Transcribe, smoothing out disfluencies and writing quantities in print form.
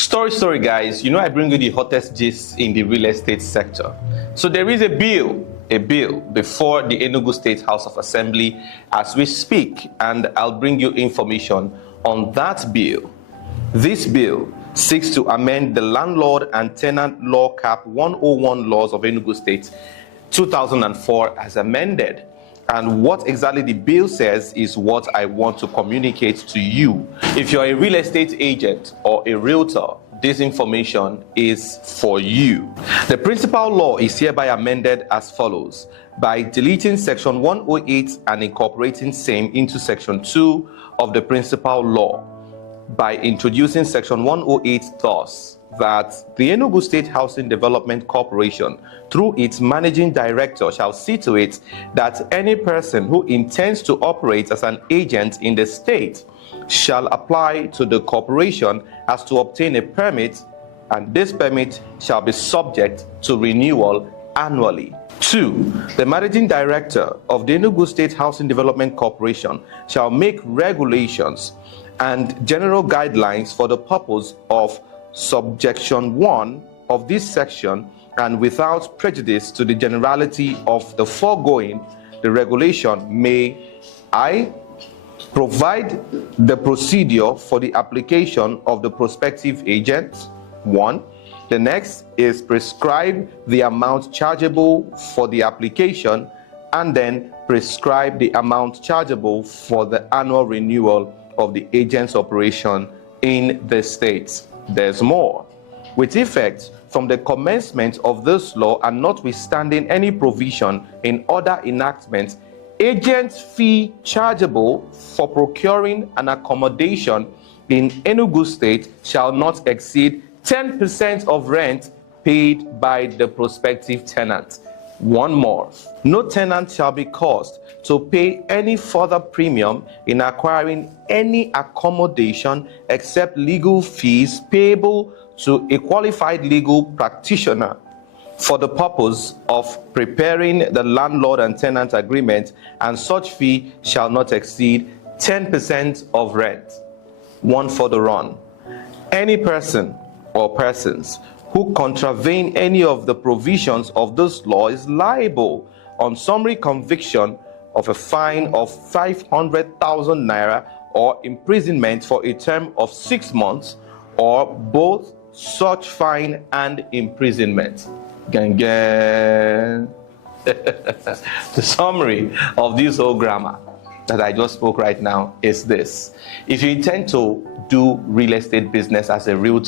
Story, guys. You know I bring you the hottest gist in the real estate sector. So there is a bill before the Enugu State House of Assembly as we speak, and I'll bring you information on that bill. This bill seeks to amend the Landlord and Tenant Law Cap 101 laws of Enugu State 2004 as amended. And what exactly the bill says is what I want to communicate to you. If you're a real estate agent or a realtor, this information is for you. The principal law is hereby amended as follows: by deleting section 108 and incorporating same into section 2 of the principal law, by introducing section 108 thus, that the Enugu State Housing Development Corporation, through its managing director, shall see to it that any person who intends to operate as an agent in the state shall apply to the corporation as to obtain a permit, and this permit shall be subject to renewal annually. 2. The managing director of the Enugu State Housing Development Corporation shall make regulations and general guidelines for the purpose of subjection 1 of this section, and without prejudice to the generality of the foregoing, the regulation may I provide the procedure for the application of the prospective agent. 1. The next is prescribe the amount chargeable for the application, and then prescribe the amount chargeable for the annual renewal of the agent's operation in the state. There's more. With effect from the commencement of this law, and notwithstanding any provision in other enactments, agent fee chargeable for procuring an accommodation in Enugu State shall not exceed 10% of rent paid by the prospective tenant. One more. No tenant shall be caused to pay any further premium in acquiring any accommodation except legal fees payable to a qualified legal practitioner for the purpose of preparing the landlord and tenant agreement, and such fee shall not exceed 10% of rent. One for the run. Any person or persons who contravene any of the provisions of this law is liable, on summary conviction, of a fine of 500,000 naira or imprisonment for a term of 6 months, or both such fine and imprisonment. Gang gang. The summary of this whole grammar that I just spoke right now is this: if you intend to do real estate business as a realtor,